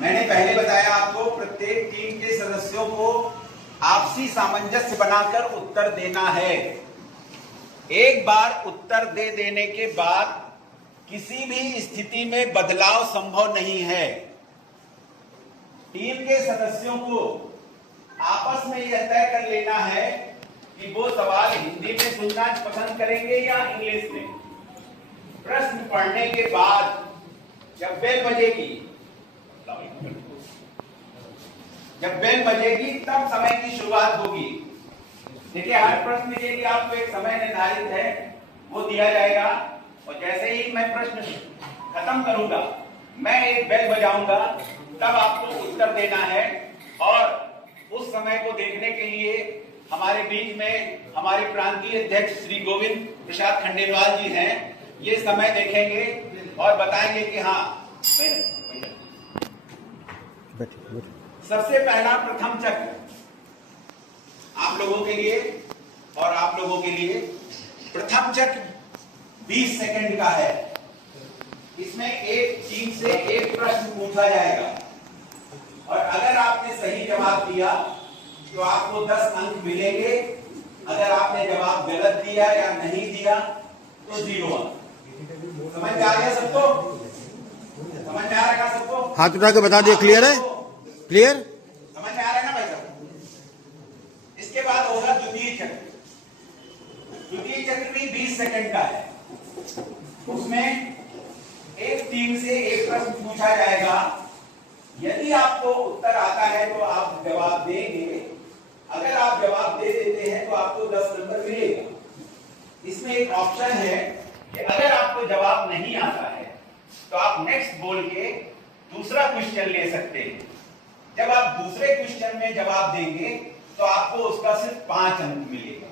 मैंने पहले बताया आपको, प्रत्येक टीम के सदस्यों को आपसी सामंजस्य बनाकर उत्तर देना है। एक बार उत्तर दे देने के बाद किसी भी स्थिति में बदलाव संभव नहीं है। टीम के सदस्यों को आपस में यह तय कर लेना है कि वो सवाल हिंदी में सुनना पसंद करेंगे या इंग्लिश में। प्रश्न पढ़ने के बाद जब बेल बजेगी तब समय की शुरुआत होगी। देखिए, हर प्रश्न के लिए आपको एक समय निर्धारित है, वो दिया जाएगा और जैसे ही मैं प्रश्न खत्म करूंगा, मैं एक बेल बजाऊंगा, तब आपको उत्तर देना है। और उस समय को देखने के लिए हमारे बीच में हमारे प्रांतीय अध्यक्ष श्री गोविंद प्रसाद खंडेलवाल जी हैं। ये समय देखेंगे और बताएंगे कि हाँ। सबसे पहला प्रथम चक्र आप लोगों के लिए और आप लोगों के लिए प्रथम चक्र 20 सेकंड का है। इसमें एक टीम से एक प्रश्न पूछा जाएगा और अगर आपने सही जवाब दिया तो आपको 10 अंक मिलेंगे। अगर आपने जवाब गलत दिया या नहीं दिया तो 0 अंक। समझ में आ गया सबको? समझ में आ रहा है सबको? हाथ उठा के बता दिए। क्लियर है? क्लियर? समझ में आ रहा है ना भाई साहब? इसके बाद होगा द्वितीय चक्र। द्वितीय चक्र भी 20 सेकंड का है। उसमें एक टीम से एक प्रश्न पूछा जाएगा। यदि आपको उत्तर आता है तो आप जवाब देंगे। अगर आप जवाब दे देते हैं तो आपको 10 नंबर मिलेगा। इसमें एक ऑप्शन है कि अगर आपको जवाब नहीं आता है तो आप नेक्स्ट बोल के दूसरा क्वेश्चन ले सकते हैं। जब आप दूसरे क्वेश्चन में जवाब देंगे तो आपको उसका सिर्फ 5 अंक मिलेगा।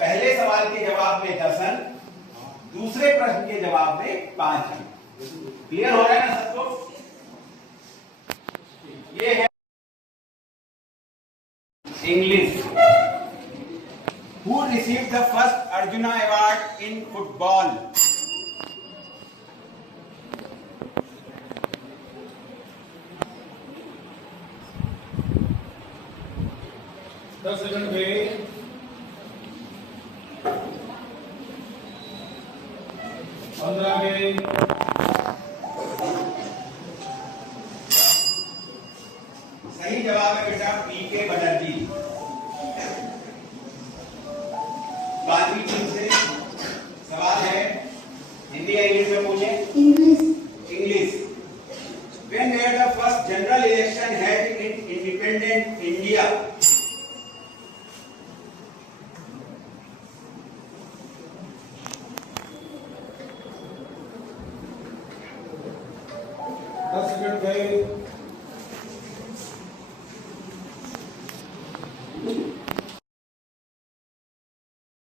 पहले सवाल के जवाब में 10 अंक, दूसरे प्रश्न के जवाब में 5 अंक। क्लियर हो रहा है ना सबको? ये है English. Who received the first Arjuna Award in football? दस सेकंड गए। 15 गए। सही जवाब है बेटा पीके बनर्जी। 5वीं टीम से सवाल है, हिंदी या इंग्लिश में पूछे? English. When were the first general election held in independent India? दस सेकंड गए।